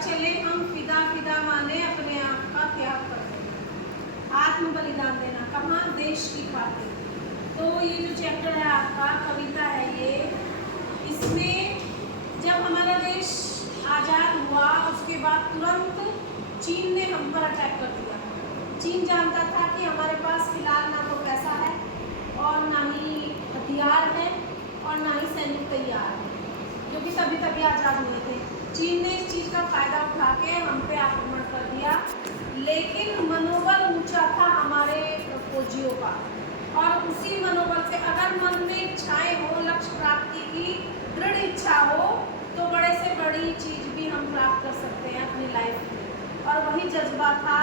चले हम फिदा, फिदा माने अपने आप का त्याग कर देना, आत्म बलिदान देना, कहाँ, देश की खातिर। तो ये जो चैप्टर है आपका, कविता है ये, इसमें जब हमारा देश आज़ाद हुआ उसके बाद तुरंत चीन ने हम पर अटैक कर दिया। चीन जानता था कि हमारे पास फिलहाल ना तो पैसा है और ना ही हथियार है और ना ही सैनिक तैयार है, जो कि तभी आज़ाद हुए थे। चीन ने इस चीज़ का फ़ायदा उठा के हम पे आक्रमण कर दिया, लेकिन मनोबल ऊंचा था हमारे फौजियों का, और उसी मनोबल से अगर मन में इच्छाएं हो, लक्ष्य प्राप्ति की दृढ़ इच्छा हो, तो बड़े से बड़ी चीज़ भी हम प्राप्त कर सकते हैं अपनी लाइफ में। और वही जज्बा था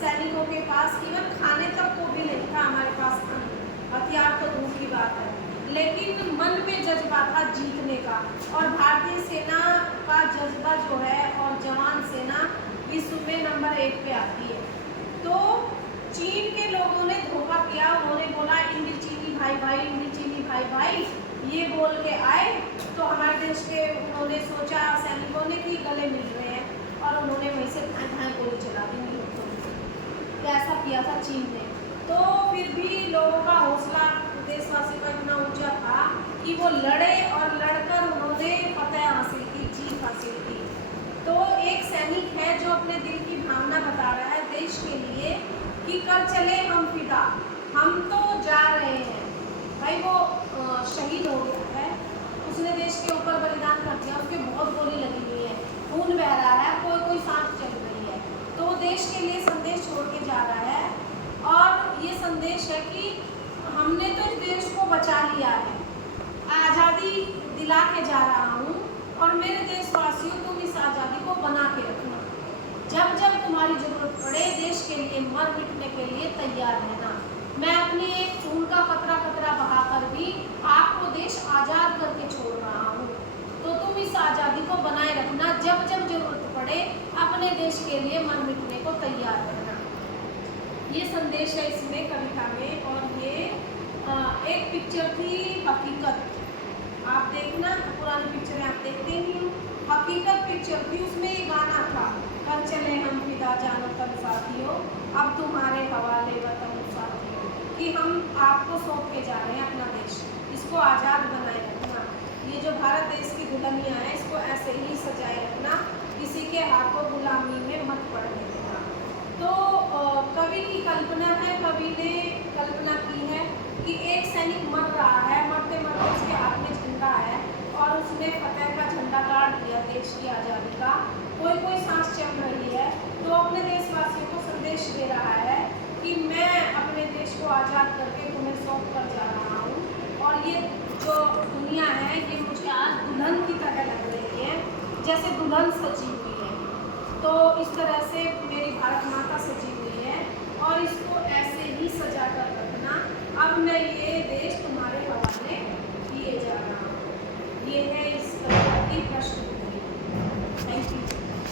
सैनिकों के पास, इवन खाने तक को भी नहीं था हमारे पास, हथियार तो दूर की बात है, लेकिन मन में जज्बा था जीतने का। और भारतीय सेना का जज्बा जो है और जवान सेना विश्व में नंबर 1 पे आती है। तो चीन के लोगों ने धोखा किया, उन्होंने बोला इंडी चीनी भाई भाई, इंडी चीनी भाई भाई, ये बोल के आए। तो हमारे देश के उन्होंने सोचा सैनिकों ने कि गले मिल रहे हैं, और उन्होंने वहीं से धाए धाए गोली चला दी। ऐसा किया था चीन ने। तो फिर भी लोगों का हौसला देशवासियों का इतना ऊंचा था कि वो लड़े, और लड़कर उन्होंने फतह हासिल की, जीत हासिल की। तो एक सैनिक है जो अपने दिल की भावना बता रहा है देश के लिए कि कर चले हम फिदा, हम तो जा रहे हैं भाई। वो शहीद हो गया है, उसने देश के ऊपर बलिदान कर दिया, उसके बहुत गोली लगी हुई है, खून बह रहा है, कोई सांस चल रही है। तो वो देश के लिए संदेश छोड़ के जा रहा है, और ये संदेश है कि हमने तो इस देश को बचा लिया है, आज़ादी दिला के जा रहा हूँ, और मेरे देशवासियों तुम इस आज़ादी को बना के रखना। जब जब तुम्हारी ज़रूरत पड़े देश के लिए मर मिटने के लिए तैयार रहना। मैं अपने एक खून का कतरा कतरा बहाकर भी आपको देश आज़ाद करके छोड़ रहा हूँ, तो तुम इस आज़ादी को बनाए रखना। जब जब जरूरत पड़े अपने देश के लिए मर मिटने को तैयार रहना। ये संदेश है इसमें कविता में। और ये एक पिक्चर थी हकीकत, आप देखना, पुरानी पिक्चरें आप देखते ही हो। हकीकत पिक्चर थी, उसमें ये गाना था, कर चले हम फिदा जानो तन साथियों, अब तुम्हारे हवाले वतन साथियों, कि हम आपको सौंप के जा रहे हैं अपना देश, इसको आज़ाद बनाए रखना। ये जो भारत देश की दुल्हनियाँ हैं, इसको ऐसे ही सजाए रखना, किसी के हाथों गुलामी में मत पड़ने देना। तो कवि की कल्पना है, कवि ने कल्पना की है कि एक सैनिक मर रहा है, मरते मरते उसके हाथ में झंडा है, और उसने फतेह का झंडा गाड़ दिया देश की आज़ादी का। कोई सांस चल रही है, तो अपने देशवासियों को संदेश दे रहा है कि मैं अपने देश को आज़ाद करके तुम्हें सौंप कर जा रहा हूँ। और ये जो दुनिया है ये मुझे आज दुल्हन की तरह लग रही है, जैसे दुल्हन सजी हुई है। तो इस तरह से मेरी भारत माता सजी हुई है, और इसको ऐसे ही सजा कर रखना। अब मैं ये देश